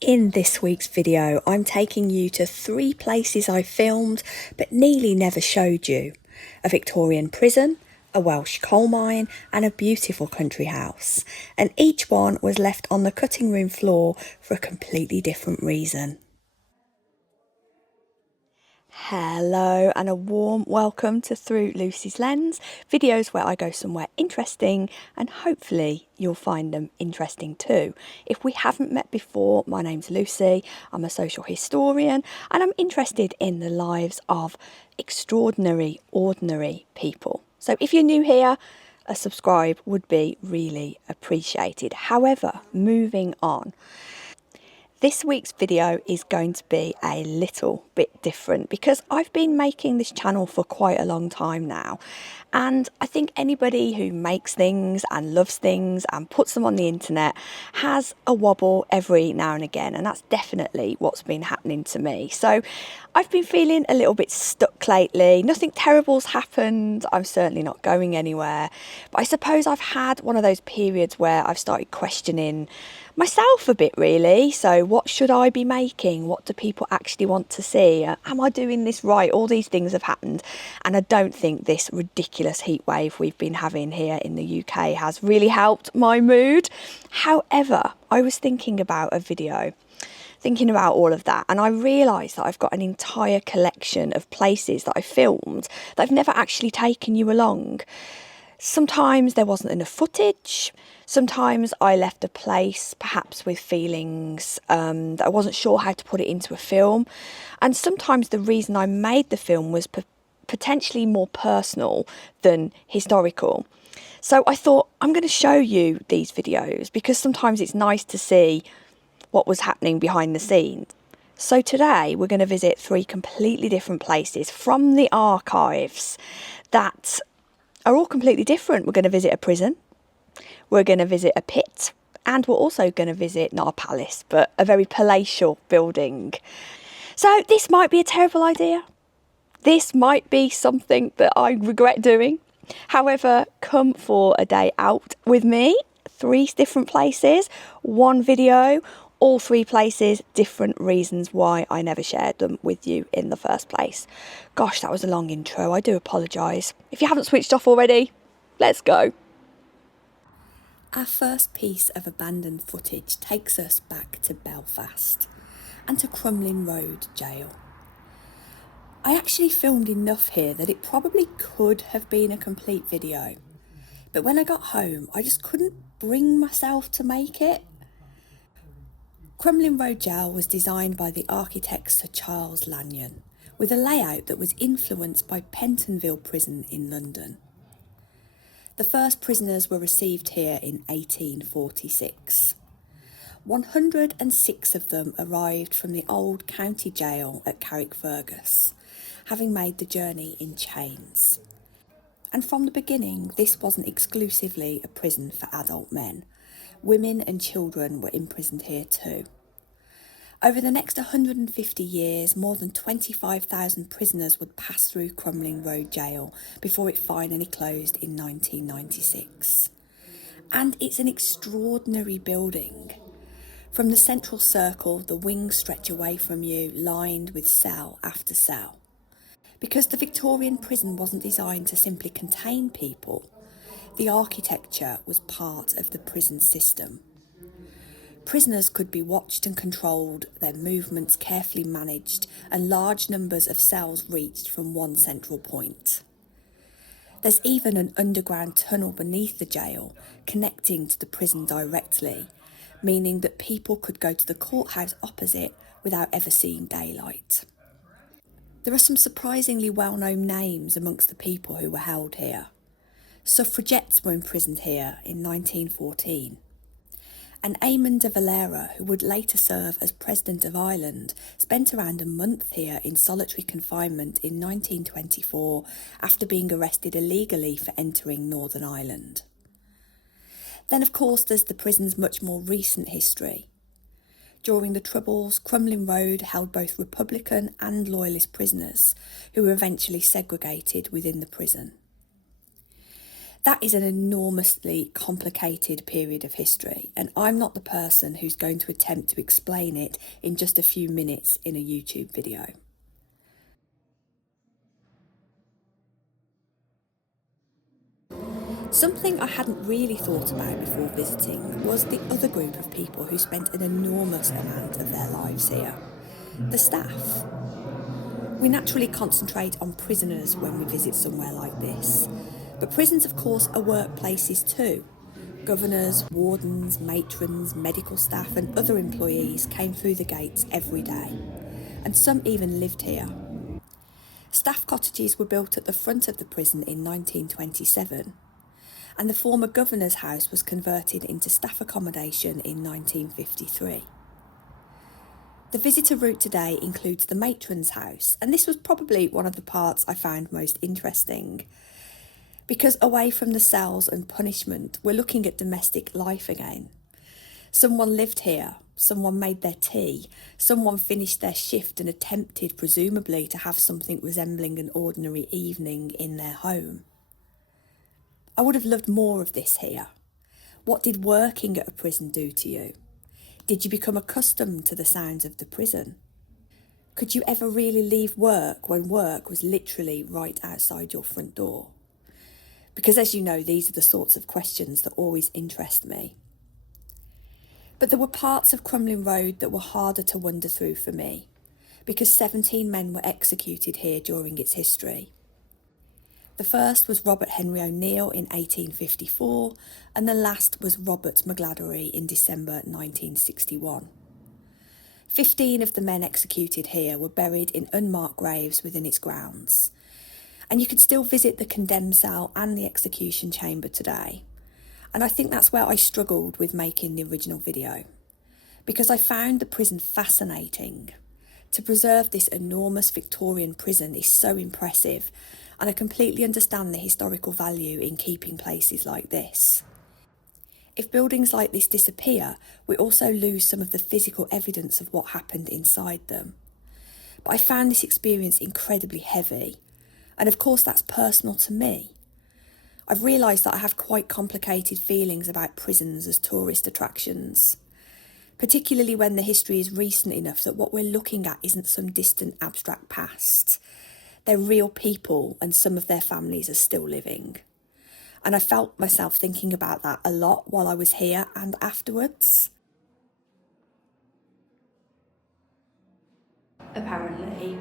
In this week's video, I'm taking you to 3 places I filmed but nearly never showed you. A Victorian prison, a Welsh coal mine and a beautiful country house. And each one was left on the cutting room floor for a completely different reason. Hello and a warm welcome to Through Lucy's Lens, videos where I go somewhere interesting and hopefully you'll find them interesting too. If we haven't met before, my name's Lucy, I'm a social historian and I'm interested in the lives of extraordinary, ordinary people. So if you're new here, a subscribe would be really appreciated. However, moving on. This week's video is going to be a little bit different because I've been making this channel for quite a long time now, and I think anybody who makes things and loves things and puts them on the internet has a wobble every now and again, and that's definitely what's been happening to me. So I've been feeling a little bit stuck lately. Nothing terrible's happened, I'm certainly not going anywhere, but I suppose I've had one of those periods where I've started questioning myself a bit really. So what should I be making? What do people actually want to see? Am I doing this right? All these things have happened, and I don't think this ridiculous heat wave we've been having here in the UK has really helped my mood. However, I was thinking about a video, thinking about all of that, and I realised that I've got an entire collection of places that I filmed that I've never actually taken you along. Sometimes there wasn't enough footage. Sometimes I left a place perhaps with feelings that I wasn't sure how to put it into a film. And sometimes the reason I made the film was potentially more personal than historical. So I thought I'm going to show you these videos because sometimes it's nice to see what was happening behind the scenes. So today we're going to visit 3 completely different places from the archives that are all completely different. We're going to visit a prison, we're going to visit a pit, and we're also going to visit not a palace but a very palatial building. So this might be a terrible idea. This might be something that I regret doing. However, come for a day out with me. 3 different places, 1 video, all 3 places, different reasons why I never shared them with you in the first place. Gosh, that was a long intro. I do apologise. If you haven't switched off already, let's go. Our first piece of abandoned footage takes us back to Belfast and to Crumlin Road Gaol. I actually filmed enough here that it probably could have been a complete video, but when I got home I just couldn't bring myself to make it. Crumlin Road Gaol was designed by the architect Sir Charles Lanyon, with a layout that was influenced by Pentonville Prison in London. The first prisoners were received here in 1846. 106 of them arrived from the old county jail at Carrickfergus, having made the journey in chains. And from the beginning, this wasn't exclusively a prison for adult men. Women and children were imprisoned here too. Over the next 150 years, more than 25,000 prisoners would pass through Crumlin Road Gaol before it finally closed in 1996. And it's an extraordinary building. From the central circle, the wings stretch away from you, lined with cell after cell. Because the Victorian prison wasn't designed to simply contain people, the architecture was part of the prison system. Prisoners could be watched and controlled, their movements carefully managed, and large numbers of cells reached from one central point. There's even an underground tunnel beneath the jail, connecting to the prison directly, meaning that people could go to the courthouse opposite without ever seeing daylight. There are some surprisingly well-known names amongst the people who were held here. Suffragettes were imprisoned here in 1914. And Eamon de Valera, who would later serve as President of Ireland, spent around a month here in solitary confinement in 1924 after being arrested illegally for entering Northern Ireland. Then of course there's the prison's much more recent history. During the Troubles, Crumlin Road held both Republican and Loyalist prisoners who were eventually segregated within the prison. That is an enormously complicated period of history, and I'm not the person who's going to attempt to explain it in just a few minutes in a YouTube video. Something I hadn't really thought about before visiting was the other group of people who spent an enormous amount of their lives here, the staff. We naturally concentrate on prisoners when we visit somewhere like this, but prisons of course are workplaces too. Governors, wardens, matrons, medical staff and other employees came through the gates every day, and some even lived here. Staff cottages were built at the front of the prison in 1927, and the former governor's house was converted into staff accommodation in 1953. The visitor route today includes the matron's house, and this was probably one of the parts I found most interesting. Because away from the cells and punishment, we're looking at domestic life again. Someone lived here, someone made their tea, someone finished their shift and attempted, presumably, to have something resembling an ordinary evening in their home. I would have loved more of this here. What did working at a prison do to you? Did you become accustomed to the sounds of the prison? Could you ever really leave work when work was literally right outside your front door? Because as you know, these are the sorts of questions that always interest me. But there were parts of Crumlin Road that were harder to wander through for me, because 17 men were executed here during its history. The first was Robert Henry O'Neill in 1854, and the last was Robert McGladdery in December 1961. 15 of the men executed here were buried in unmarked graves within its grounds, and you could still visit the condemned cell and the execution chamber today. And I think that's where I struggled with making the original video, because I found the prison fascinating. To preserve this enormous Victorian prison is so impressive, and I completely understand the historical value in keeping places like this. If buildings like this disappear, we also lose some of the physical evidence of what happened inside them. But I found this experience incredibly heavy, and of course that's personal to me. I've realised that I have quite complicated feelings about prisons as tourist attractions, particularly when the history is recent enough that what we're looking at isn't some distant abstract past. They're real people, and some of their families are still living. And I felt myself thinking about that a lot while I was here and afterwards. Apparently,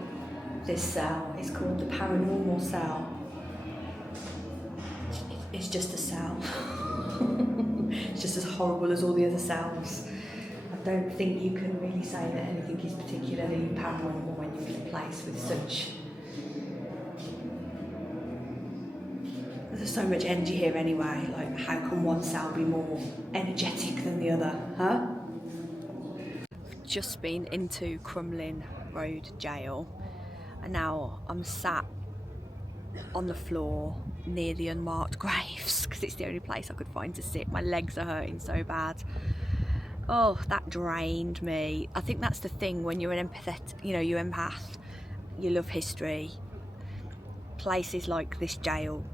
this cell is called the paranormal cell. It's just a cell. It's just as horrible as all the other cells. I don't think you can really say that anything is particularly paranormal when you're in a place with such... There's so much energy here anyway, like how can one cell be more energetic than the other, huh? I've just been into Crumlin Road Gaol, and now I'm sat on the floor near the unmarked graves because it's the only place I could find to sit. My legs are hurting so bad. Oh, that drained me. I think that's the thing when you're an empathetic, you empath, you love history. Places like this jail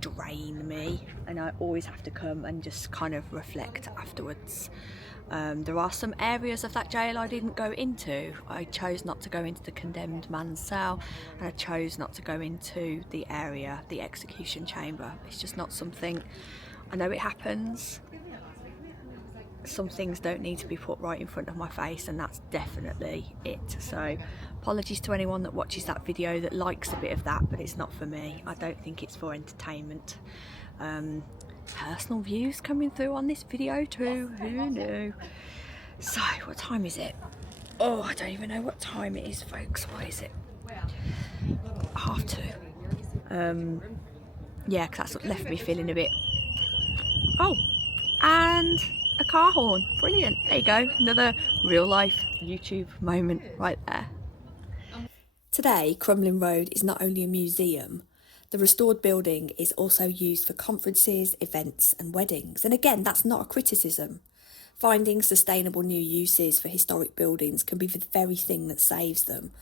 drain me, and I always have to come and just kind of reflect afterwards. There are some areas of that jail I didn't go into. I chose not to go into the condemned man's cell, and I chose not to go into the area, the execution chamber. It's just not something, I know it happens. Some things don't need to be put right in front of my face, and that's definitely it. So apologies to anyone that watches that video that likes a bit of that, but it's not for me. I don't think it's for entertainment. Personal views coming through on this video too, who knew? So what time is it? Oh, I don't even know what time it is, folks. What is it? 2:30. Yeah, because that's what left me feeling a bit... Oh, and a car horn. Brilliant. There you go. Another real life YouTube moment right there. Today, Crumlin Road is not only a museum, the restored building is also used for conferences, events and weddings. And again, that's not a criticism. Finding sustainable new uses for historic buildings can be the very thing that saves them.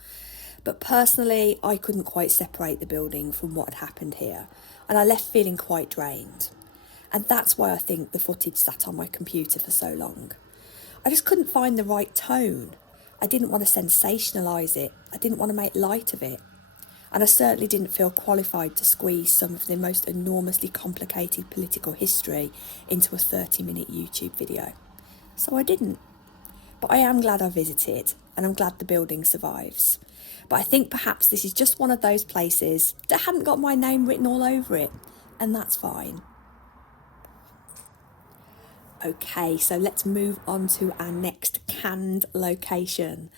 But personally, I couldn't quite separate the building from what had happened here. and I left feeling quite drained. And that's why I think the footage sat on my computer for so long. I just couldn't find the right tone. I didn't want to sensationalise it. I didn't want to make light of it. And I certainly didn't feel qualified to squeeze some of the most enormously complicated political history into a 30-minute YouTube video. So I didn't. But I am glad I visited, and I'm glad the building survives. But I think perhaps this is just one of those places that hadn't got my name written all over it, and that's fine. Okay, so let's move on to our next canned location.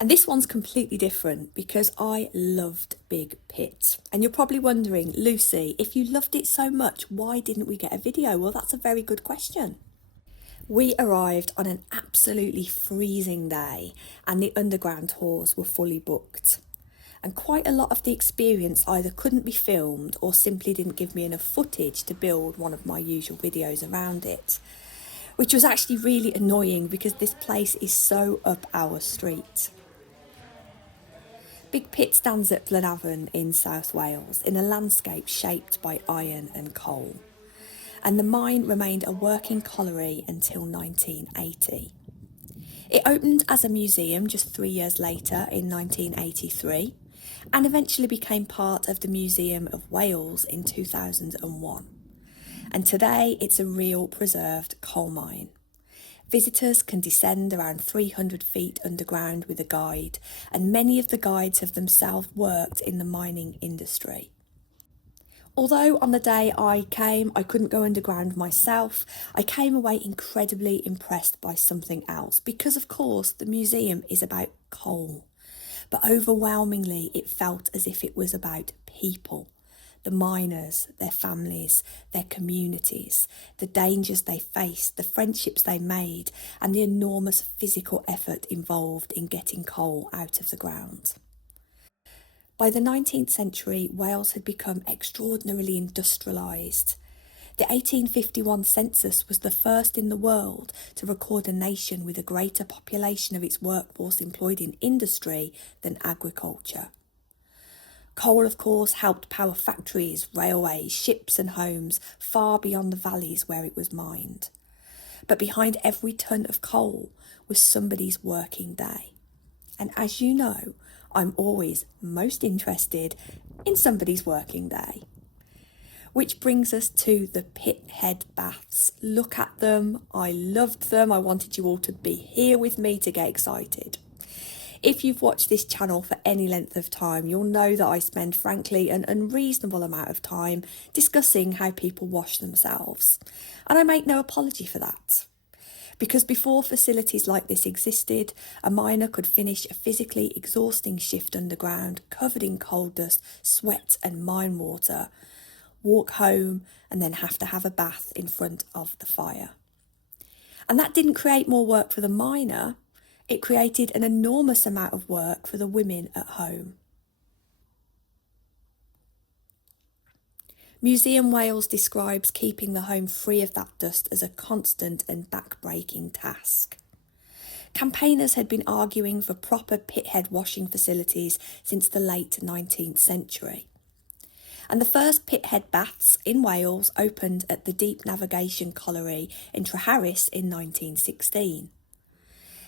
And this one's completely different because I loved Big Pit. And you're probably wondering, Lucy, if you loved it so much, why didn't we get a video? Well, that's a very good question. We arrived on an absolutely freezing day and the underground tours were fully booked. And quite a lot of the experience either couldn't be filmed or simply didn't give me enough footage to build one of my usual videos around it. Which was actually really annoying because this place is so up our street. Big Pit stands at Blenavon in South Wales in a landscape shaped by iron and coal. And the mine remained a working colliery until 1980. It opened as a museum just 3 years later in 1983 and eventually became part of the Museum of Wales in 2001. And today it's a real preserved coal mine. Visitors can descend around 300 feet underground with a guide, and many of the guides have themselves worked in the mining industry. Although on the day I came, I couldn't go underground myself, I came away incredibly impressed by something else, because of course the museum is about coal. But overwhelmingly it felt as if it was about people. The miners, their families, their communities, the dangers they faced, the friendships they made, and the enormous physical effort involved in getting coal out of the ground. By the 19th century, Wales had become extraordinarily industrialised. The 1851 census was the first in the world to record a nation with a greater population of its workforce employed in industry than agriculture. Coal, of course, helped power factories, railways, ships and homes far beyond the valleys where it was mined. But behind every tonne of coal was somebody's working day. And as you know, I'm always most interested in somebody's working day. Which brings us to the Pithead baths. Look at them. I loved them. I wanted you all to be here with me to get excited. If you've watched this channel for any length of time, you'll know that I spend, frankly, an unreasonable amount of time discussing how people wash themselves. And I make no apology for that. Because before facilities like this existed, a miner could finish a physically exhausting shift underground, covered in coal dust, sweat and mine water, walk home and then have to have a bath in front of the fire. And that didn't create more work for the miner. It created an enormous amount of work for the women at home. Museum Wales describes keeping the home free of that dust as a constant and back-breaking task. Campaigners had been arguing for proper pithead washing facilities since the late 19th century. And the first pithead baths in Wales opened at the Deep Navigation Colliery in Treharris in 1916.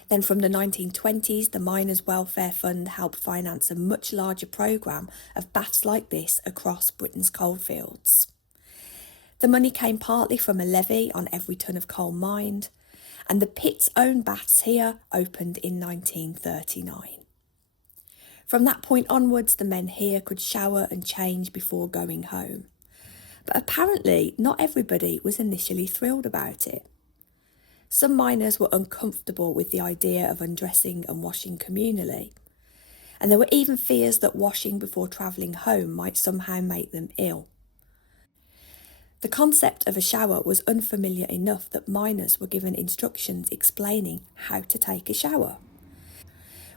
Then from the 1920s, the Miners' Welfare Fund helped finance a much larger programme of baths like this across Britain's coalfields. The money came partly from a levy on every tonne of coal mined, and the pit's own baths here opened in 1939. From that point onwards, the men here could shower and change before going home. But apparently, not everybody was initially thrilled about it. Some miners were uncomfortable with the idea of undressing and washing communally, and there were even fears that washing before travelling home might somehow make them ill. The concept of a shower was unfamiliar enough that miners were given instructions explaining how to take a shower,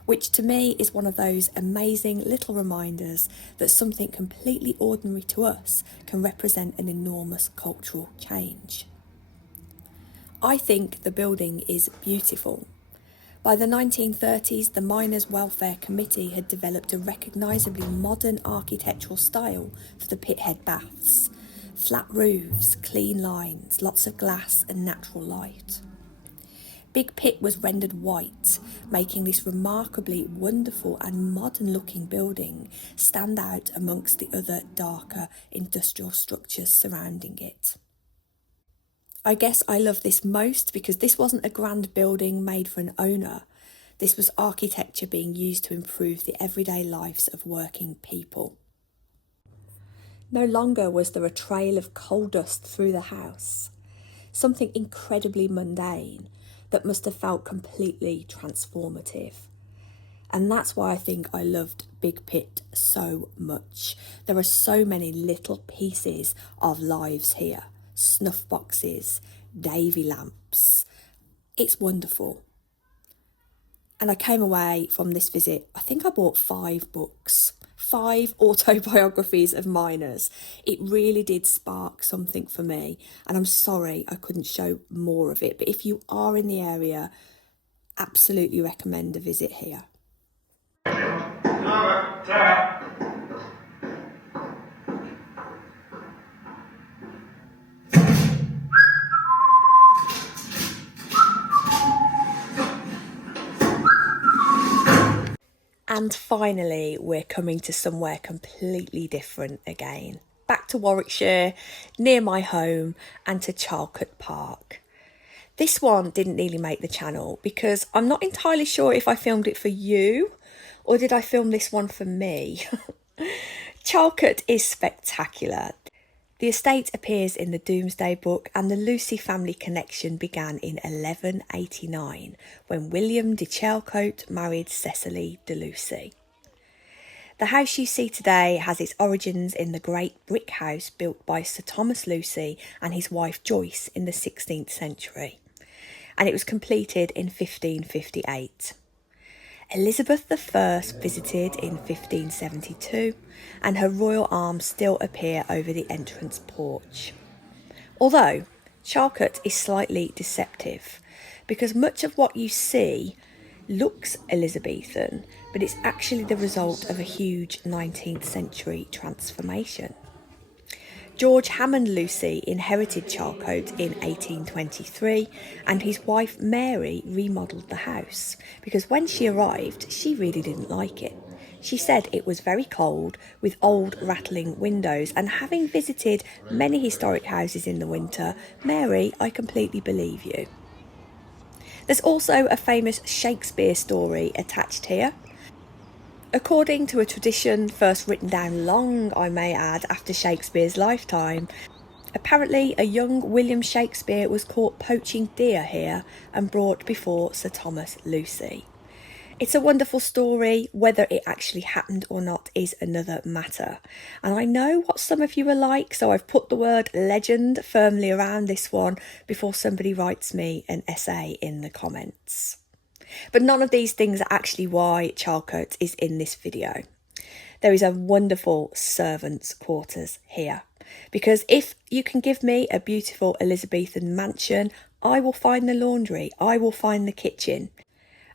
which to me is one of those amazing little reminders that something completely ordinary to us can represent an enormous cultural change. I think the building is beautiful, By the 1930s, the Miners' Welfare Committee had developed a recognisably modern architectural style for the pithead baths. Flat roofs, clean lines, lots of glass and natural light. Big Pit was rendered white, making this remarkably wonderful and modern-looking building stand out amongst the other darker industrial structures surrounding it. I guess I love this most because this wasn't a grand building made for an owner. This was architecture being used to improve the everyday lives of working people. No longer was there a trail of coal dust through the house, something incredibly mundane that must have felt completely transformative. And that's why I think I loved Big Pit so much. There are so many little pieces of lives here. Snuff boxes, Davy lamps. It's wonderful. And I came away from this visit, I think I bought 5 books, 5 autobiographies of miners. It really did spark something for me, and I'm sorry I couldn't show more of it, but if you are in the area, absolutely recommend a visit here. And finally, we're coming to somewhere completely different again. Back to Warwickshire, near my home, and to Charlecote Park. This one didn't really make the channel because I'm not entirely sure if I filmed it for you or did I film this one for me. Charlecote is spectacular. The estate appears in the Domesday Book, and the Lucy family connection began in 1189 when William de Charlecote married Cecily de Lucy. The house you see today has its origins in the great brick house built by Sir Thomas Lucy and his wife Joyce in the 16th century, and it was completed in 1558. Elizabeth I visited in 1572, and her royal arms still appear over the entrance porch. Although Charlecote is slightly deceptive, because much of what you see looks Elizabethan, but it's actually the result of a huge 19th century transformation. George Hammond Lucy inherited Charlecote in 1823, and his wife Mary remodelled the house because when she arrived she really didn't like it. She said it was very cold with old rattling windows, and having visited many historic houses in the winter, Mary, I completely believe you. There's also a famous Shakespeare story attached here. According to a tradition first written down long, I may add, after Shakespeare's lifetime, apparently a young William Shakespeare was caught poaching deer here and brought before Sir Thomas Lucy. It's a wonderful story. Whether it actually happened or not is another matter. And I know what some of you are like, so I've put the word legend firmly around this one before somebody writes me an essay in the comments. But none of these things are actually why Charlecote is in this video. There is a wonderful servants' quarters here, because if you can give me a beautiful Elizabethan mansion, I will find the laundry, I will find the kitchen.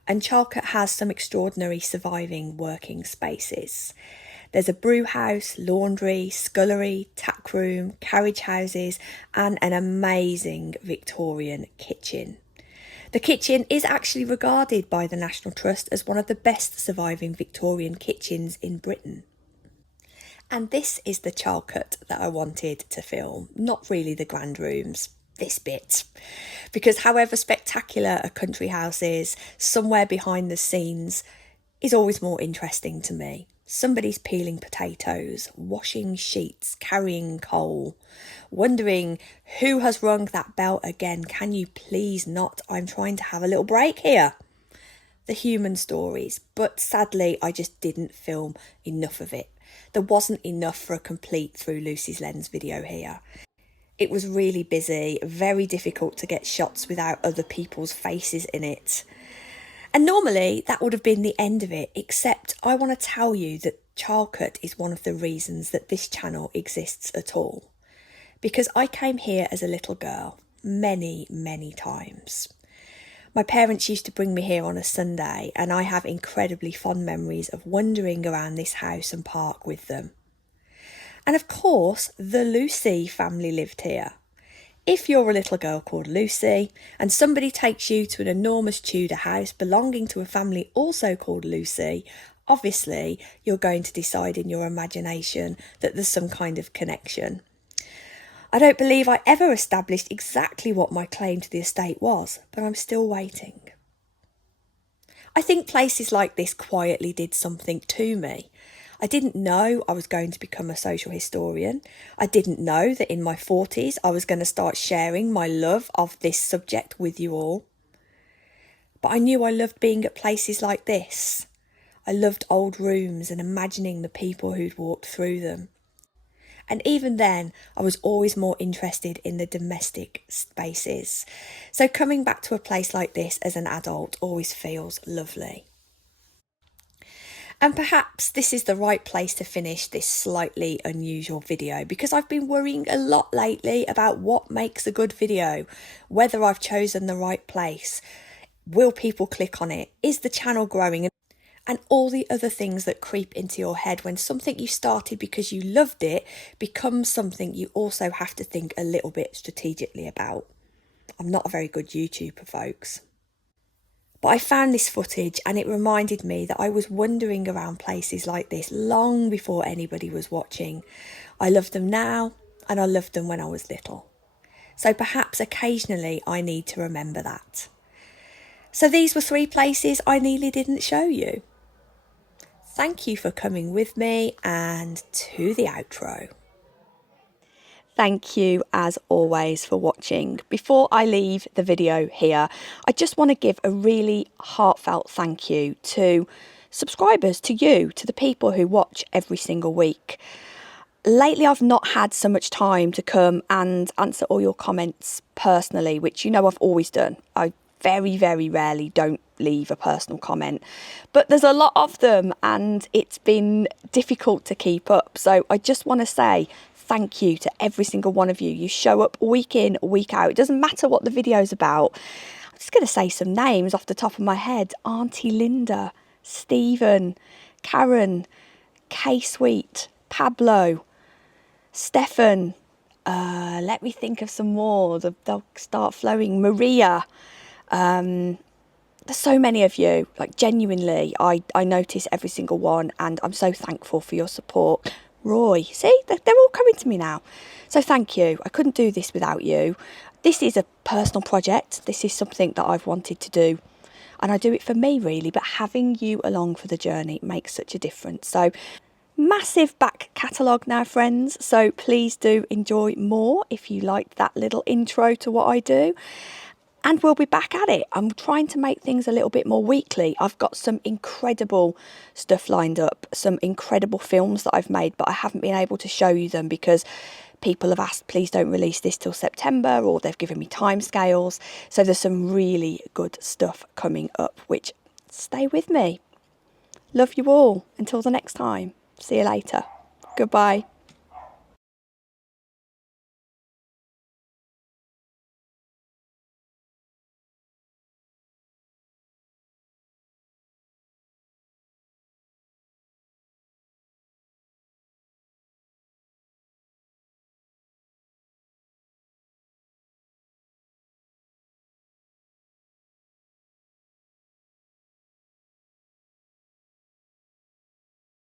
And Charlecote has some extraordinary surviving working spaces. There's a brew house, laundry, scullery, tack room, carriage houses, and an amazing Victorian kitchen. The kitchen is actually regarded by the National Trust as one of the best surviving Victorian kitchens in Britain. And this is the Charlecote that I wanted to film, not really the grand rooms, this bit. Because however spectacular a country house is, somewhere behind the scenes is always more interesting to me. Somebody's peeling potatoes, washing sheets, carrying coal, wondering who has rung that bell again. Can you please not? I'm trying to have a little break here. The human stories, but sadly I just didn't film enough of it. There wasn't enough for a complete Through Lucy's Lens video here. It was really busy, very difficult to get shots without other people's faces in it. And normally that would have been the end of it, except I want to tell you that Charlecote is one of the reasons that this channel exists at all. Because I came here as a little girl many, many times. My parents used to bring me here on a Sunday, and I have incredibly fond memories of wandering around this house and park with them. And of course, the Lucy family lived here. If you're a little girl called Lucy and somebody takes you to an enormous Tudor house belonging to a family also called Lucy, obviously you're going to decide in your imagination that there's some kind of connection. I don't believe I ever established exactly what my claim to the estate was, but I'm still waiting. I think places like this quietly did something to me. I didn't know I was going to become a social historian. I didn't know that in my 40s I was going to start sharing my love of this subject with you all. But I knew I loved being at places like this. I loved old rooms and imagining the people who'd walked through them. And even then, I was always more interested in the domestic spaces. So coming back to a place like this as an adult always feels lovely. And perhaps this is the right place to finish this slightly unusual video, because I've been worrying a lot lately about what makes a good video, whether I've chosen the right place, will people click on it, is the channel growing, and all the other things that creep into your head when something you started because you loved it becomes something you also have to think a little bit strategically about. I'm not a very good YouTuber, folks. But I found this footage and it reminded me that I was wandering around places like this long before anybody was watching. I love them now and I loved them when I was little. So perhaps occasionally I need to remember that. So these were 3 places I nearly didn't show you. Thank you for coming with me, and to the outro. Thank you as always for watching. Before I leave the video here, I just want to give a really heartfelt thank you to subscribers, to you, to the people who watch every single week. Lately, I've not had so much time to come and answer all your comments personally, which you know I've always done. I very, very rarely don't leave a personal comment, but there's a lot of them and it's been difficult to keep up. So I just want to say thank you to every single one of you. You show up week in, week out. It doesn't matter what the video's about. I'm just going to say some names off the top of my head. Auntie Linda, Stephen, Karen, K-Sweet, Pablo, Stefan. Let me think of some more. They'll start flowing. Maria. There's so many of you, like genuinely, I notice every single one and I'm so thankful for your support. Roy, see, they're all coming to me now. So thank you. I couldn't do this without you. This is a personal project. This is something that I've wanted to do and I do it for me really, but having you along for the journey makes such a difference. So massive back catalogue now, friends. So please do enjoy more if you liked that little intro to what I do. And we'll be back at it. I'm trying to make things a little bit more weekly. I've got some incredible stuff lined up, some incredible films that I've made, but I haven't been able to show you them because people have asked, please don't release this till September, or they've given me timescales. So there's some really good stuff coming up, which stay with me. Love you all. Until the next time. See you later. Goodbye.